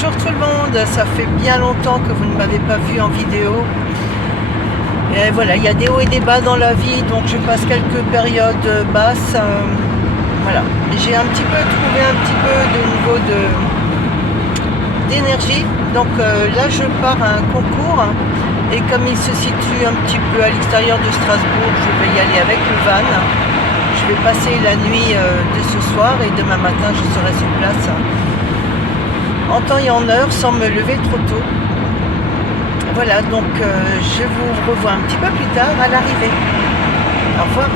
Bonjour tout le monde, ça fait bien longtemps que vous ne m'avez pas vu en vidéo. Et voilà, il y a des hauts et des bas dans la vie, donc je passe quelques périodes basses. Voilà, j'ai un petit peu trouvé un petit peu de niveau d'énergie. Donc là je pars à un concours et comme il se situe un petit peu à l'extérieur de Strasbourg, je vais y aller avec le van. Je vais passer la nuit de ce soir et demain matin je serai sur place en temps et en heure sans me lever trop tôt. Voilà, donc je vous revois un petit peu plus tard à l'arrivée. Au revoir.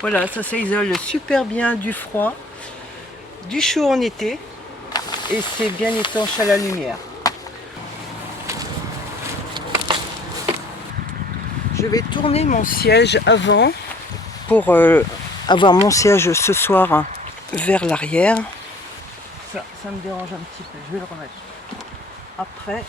Voilà, ça s'isole super bien du froid, du chaud en été et c'est bien étanche à la lumière. Je vais tourner mon siège avant pour avoir mon siège ce soir vers l'arrière. Ça me dérange un petit peu, je vais le remettre après.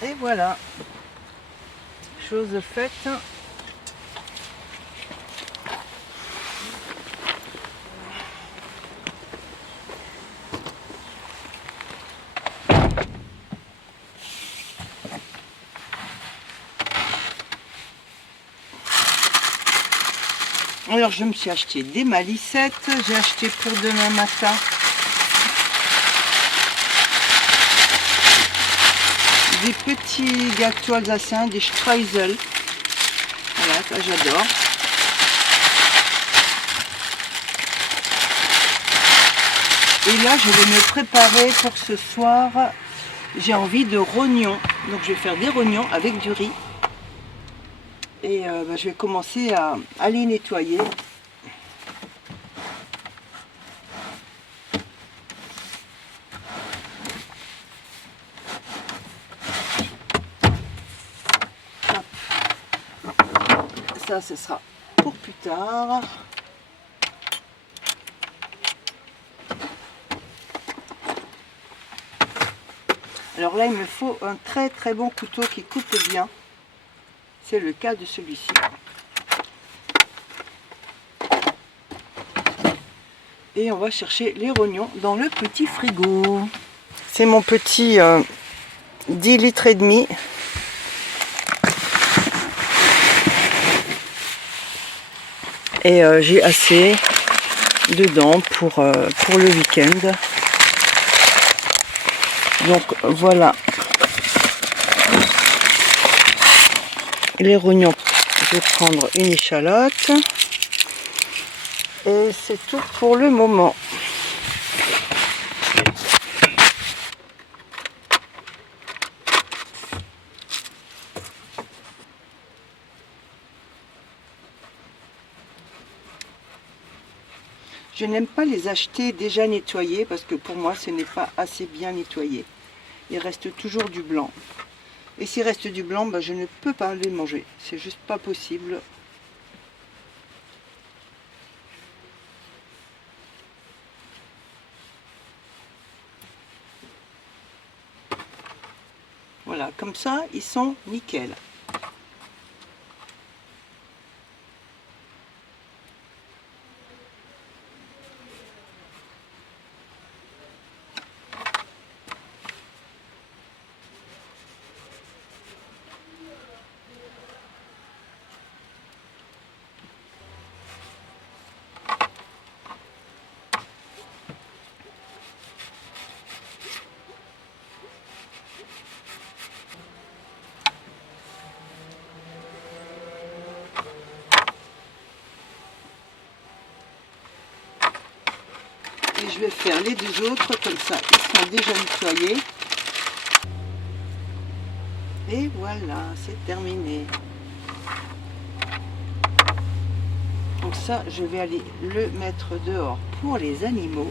Et voilà, chose faite. Alors je me suis acheté des malicettes, j'ai acheté pour demain matin des petits gâteaux alsaciens, des Streusel. Voilà, ça j'adore. Et là je vais me préparer pour ce soir. J'ai envie de rognons. Donc je vais faire des rognons avec du riz. Et je vais commencer à les nettoyer. Ça, ce sera pour plus tard. Alors là, il me faut un très très bon couteau qui coupe bien. C'est le cas de celui-ci. Et on va chercher les rognons dans le petit frigo. C'est mon petit 10 litres et demi. Et j'ai assez dedans pour le week-end. Donc voilà les rognons, je vais prendre une échalote. Et c'est tout pour le moment. Je n'aime pas les acheter déjà nettoyés parce que pour moi ce n'est pas assez bien nettoyé. Il reste toujours du blanc. Et s'il reste du blanc, bah, je ne peux pas les manger. C'est juste pas possible. Voilà, comme ça, ils sont nickel. Et je vais faire les deux autres, comme ça ils sont déjà nettoyés. Et voilà, c'est terminé. Donc ça, je vais aller le mettre dehors pour les animaux.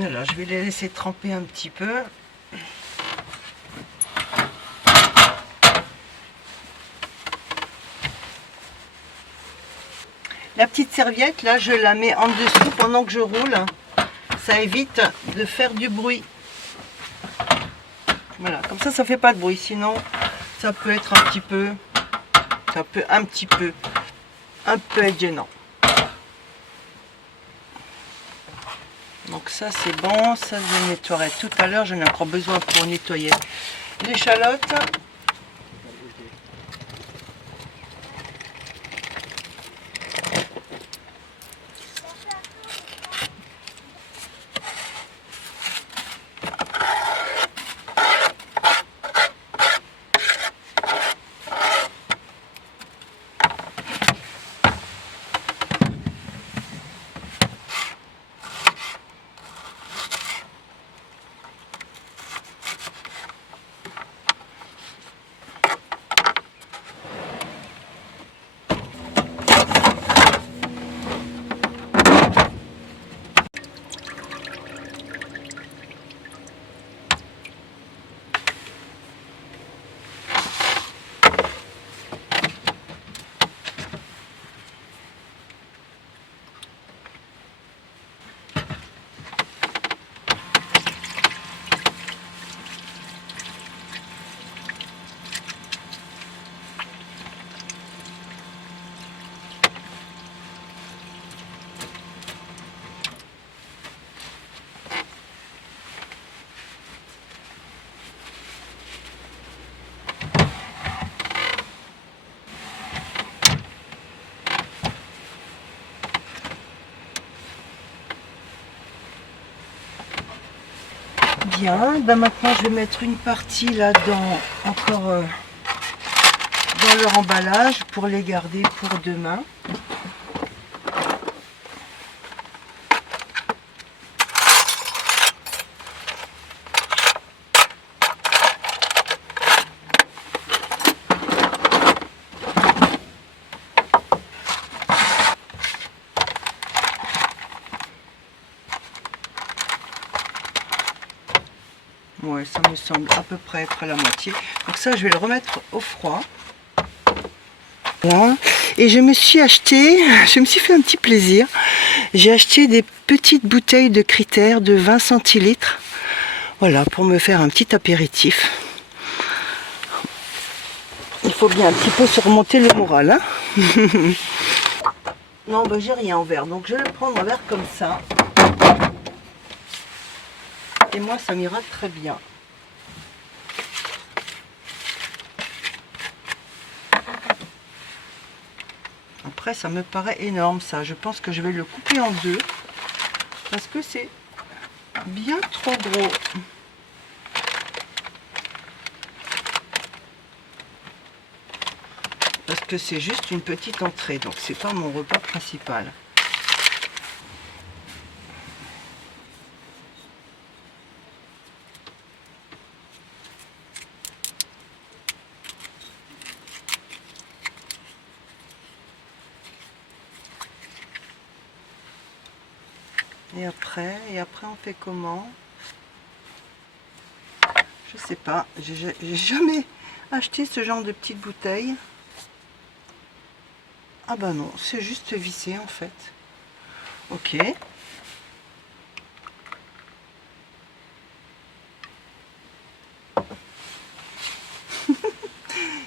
Alors, je vais les laisser tremper un petit peu. La petite serviette, là, je la mets en dessous pendant que je roule. Ça évite de faire du bruit. Voilà, comme ça fait pas de bruit. Sinon, ça peut être un petit peu être gênant. Donc ça c'est bon, ça je le nettoierai tout à l'heure, j'en ai encore besoin pour nettoyer l'échalote. Bien, ben maintenant je vais mettre une partie là-dedans, encore dans leur emballage pour les garder pour demain. Ouais, ça me semble à peu près être à la moitié. Donc ça, je vais le remettre au froid. Voilà. Et je me suis fait un petit plaisir. J'ai acheté des petites bouteilles de Critères de 20 centilitres. Voilà, pour me faire un petit apéritif. Il faut bien un petit peu surmonter le moral, hein. Non, bah, j'ai rien en verre, donc je vais le prendre en verre comme ça. Et moi, ça m'ira très bien. Après, ça me paraît énorme, ça. Je pense que je vais le couper en deux, parce que c'est bien trop gros. Parce que c'est juste une petite entrée, donc c'est pas mon repas principal. Et après on fait comment? Je sais pas, j'ai jamais acheté ce genre de petite bouteille. Ah bah non, c'est juste vissé en fait. Ok.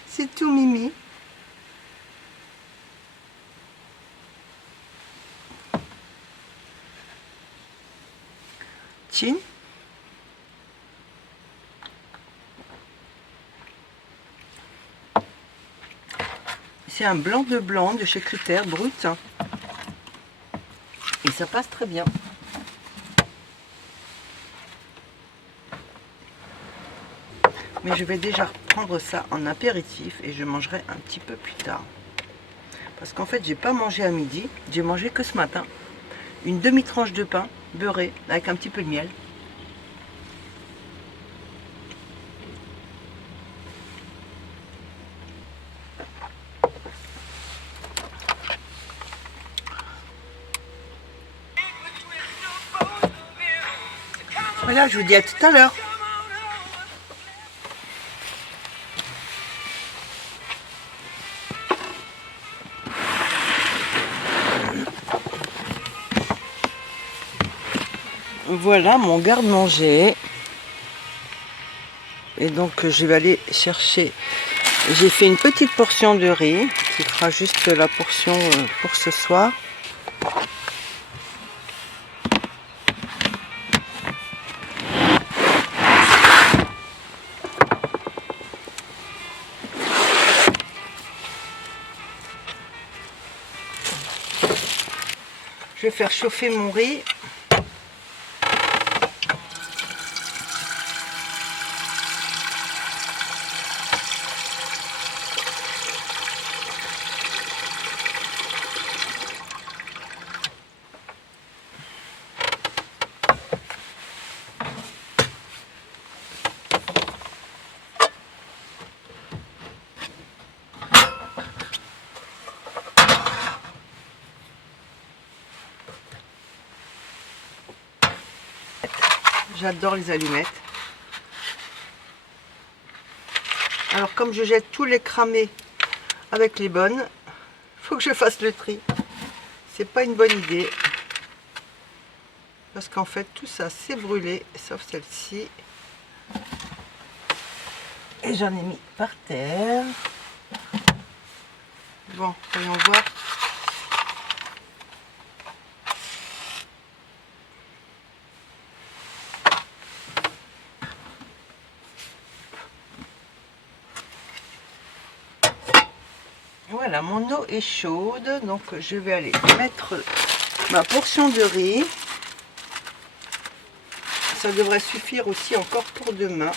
C'est tout mimi. Tiens. C'est un blanc de chez Critères, brut. Et ça passe très bien. Mais je vais déjà prendre ça en apéritif et je mangerai un petit peu plus tard. Parce qu'en fait, j'ai pas mangé à midi, j'ai mangé que ce matin. Une demi-tranche de pain beurré avec un petit peu de miel. Voilà, je vous dis à tout à l'heure. Voilà mon garde-manger. Et donc je vais aller chercher. J'ai fait une petite portion de riz qui fera juste la portion pour ce soir. Je vais faire chauffer mon riz. J'adore les allumettes. Alors comme je jette tous les cramés avec les bonnes, faut que je fasse le tri. C'est pas une bonne idée. Parce qu'en fait tout ça c'est brûlé, sauf celle-ci. Et j'en ai mis par terre. Bon, voyons voir. Voilà, mon eau est chaude, donc je vais aller mettre ma portion de riz. Ça devrait suffire aussi encore pour demain.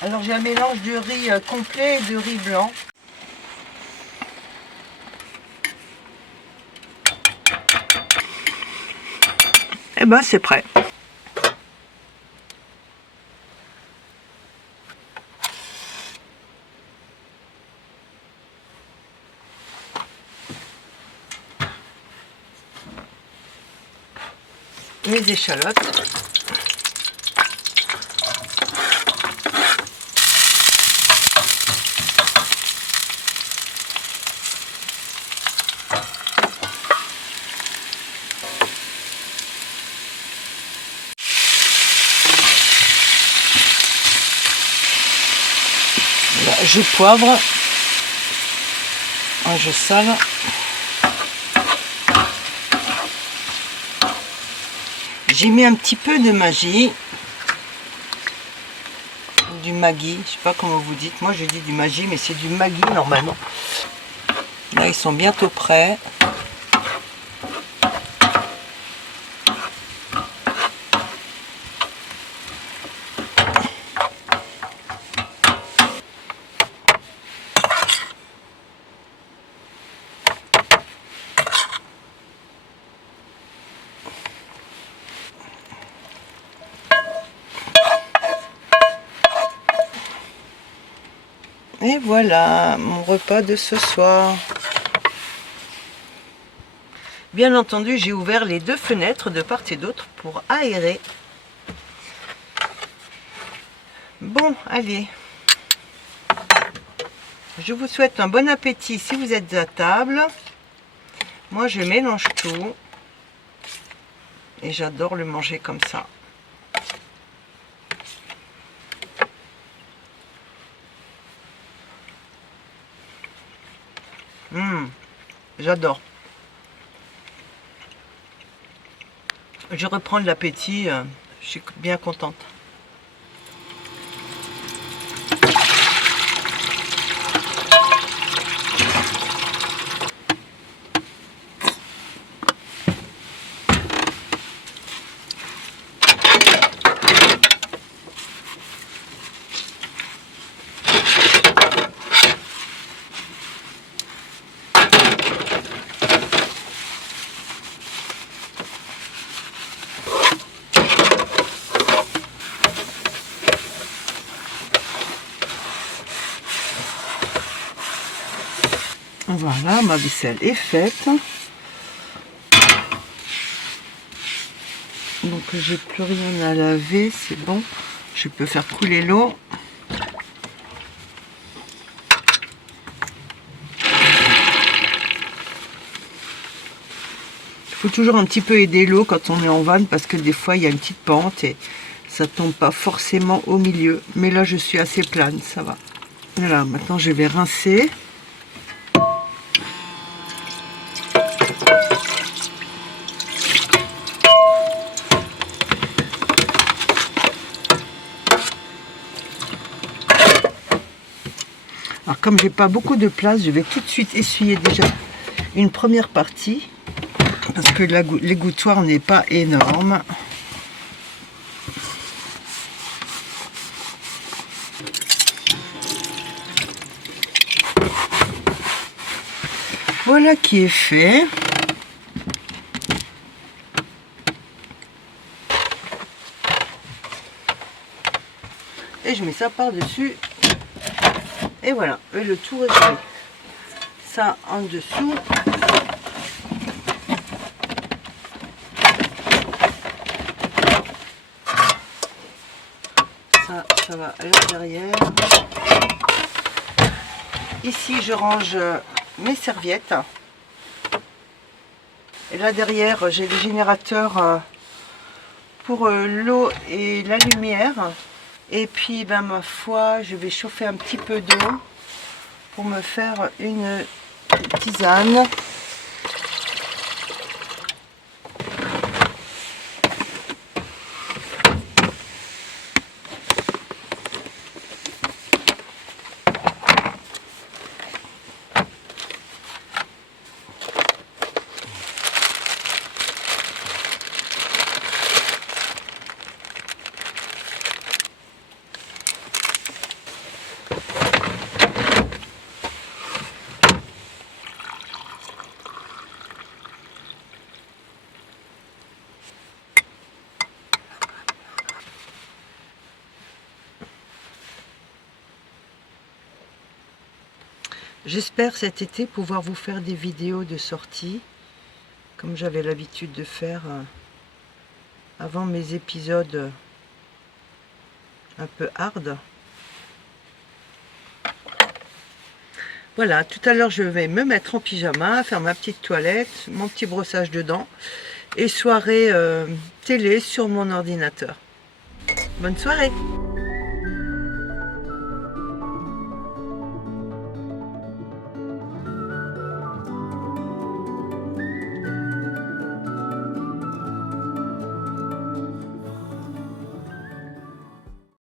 Alors j'ai un mélange de riz complet et de riz blanc. Et ben c'est prêt. Mes échalotes. je poivre, je sale. J'ai mis un petit peu de Maggi, du Maggi, je sais pas comment vous dites, moi je dis du Maggi, mais c'est du Maggi normalement. Là ils sont bientôt prêts. Et voilà mon repas de ce soir. Bien entendu, j'ai ouvert les 2 fenêtres de part et d'autre pour aérer. Bon, allez. Je vous souhaite un bon appétit si vous êtes à table. Moi, je mélange tout. Et j'adore le manger comme ça. J'adore. Je reprends de l'appétit, je suis bien contente. Voilà, ma vaisselle est faite. Donc j'ai plus rien à laver, c'est bon. Je peux faire couler l'eau. Il faut toujours un petit peu aider l'eau quand on est en vanne parce que des fois il y a une petite pente et ça tombe pas forcément au milieu. Mais là je suis assez plane, ça va. Voilà, maintenant je vais rincer. Alors comme j'ai pas beaucoup de place, je vais tout de suite essuyer déjà une première partie parce que l'égouttoir n'est pas énorme. Voilà qui est fait. Et je mets ça par-dessus. Et voilà, et le tour est fait. Ça en dessous. Ça va à l'intérieur. Ici, je range mes serviettes. Et là derrière, j'ai le générateur pour l'eau et la lumière. Et puis, ben, ma foi, je vais chauffer un petit peu d'eau pour me faire une tisane. J'espère cet été pouvoir vous faire des vidéos de sortie, comme j'avais l'habitude de faire avant mes épisodes un peu hard. Voilà, tout à l'heure je vais me mettre en pyjama, faire ma petite toilette, mon petit brossage de dents et soirée télé sur mon ordinateur. Bonne soirée!